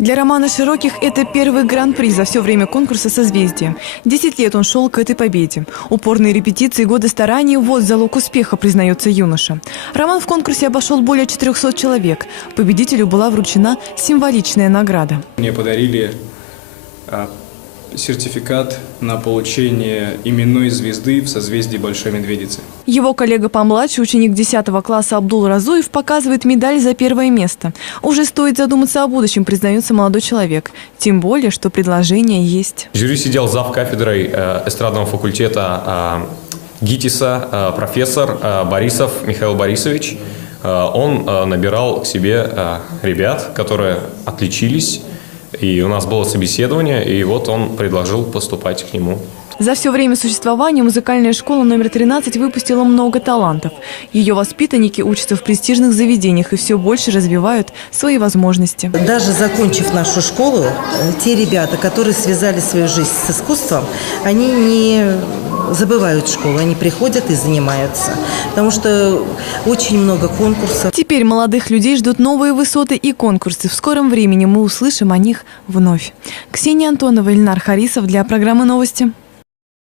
Для Романа Широких это первый гран-при за все время конкурса «Созвездие». 10 лет он шел к этой победе. Упорные репетиции, годы стараний – вот залог успеха, признается юноша. Роман в конкурсе обошел более 400 человек. Победителю была вручена символичная награда. Мне подарили сертификат на получение именной звезды в созвездии Большой Медведицы. Его коллега помладше, ученик 10 класса Абдул Разуев, показывает медаль за первое место. Уже стоит задуматься о будущем, признается молодой человек. Тем более, что предложение есть. В жюри сидел зав. Кафедрой эстрадного факультета ГИТИСа профессор Борисов Михаил Борисович. Он набирал к себе ребят, которые отличились. И у нас было собеседование, и вот он предложил поступать к нему. За все время существования музыкальная школа номер 13 выпустила много талантов. Ее воспитанники учатся в престижных заведениях и все больше развивают свои возможности. Даже закончив нашу школу, те ребята, которые связали свою жизнь с искусством, они не забывают школу, они приходят и занимаются. Потому что очень много конкурсов. Теперь молодых людей ждут новые высоты и конкурсы. В скором времени мы услышим о них вновь. Ксения Антонова, Ильнар Харисов для программы «Новости».